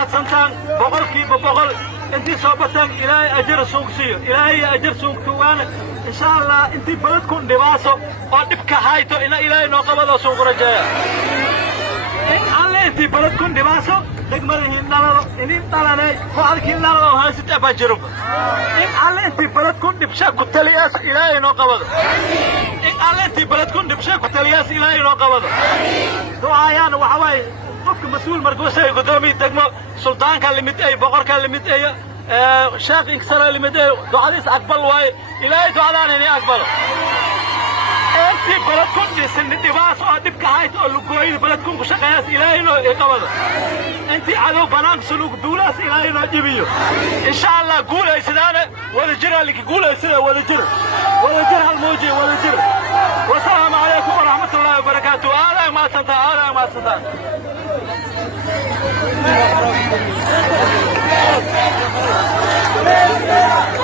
ما سنتان بقول كي بقول انت صوبتك الى اجر سوقسي الى اجر سوقتوان ان شاء الله انت بلدكم دباسو ودبك هايتو الى نوقبدو سوق رجايا انت بلدكم دباسو دغمر ان طلعنا فالكي لا هاسته بجرب انت بلدكم دبشا كتلياس الى نوقبدو انت بلدكم دبشا كتلياس الى نوقبدو دعايان وحواي qofka mas'uul markuu gudoomiye degmo sultaanka limid ay boqorka limid ay sheekh iksara limid ay ducadiis aqbal way ilaahay ducadaan inay aqbalo intii baladkun dhisan dibaas oo dibka hayt oo lugooyay baladkun ku shaqeeyas ilaahay noo qabado intii cadow banaan sulug duulaas ilaahay noo jibiyo insha Allah guulaysadana wada jira liki guulaysada wada jira hal mooji wada jira والسلام عليكم ورحمة الله وبركاته أهلا ما سنتا أهلا ما سنتا Let's go!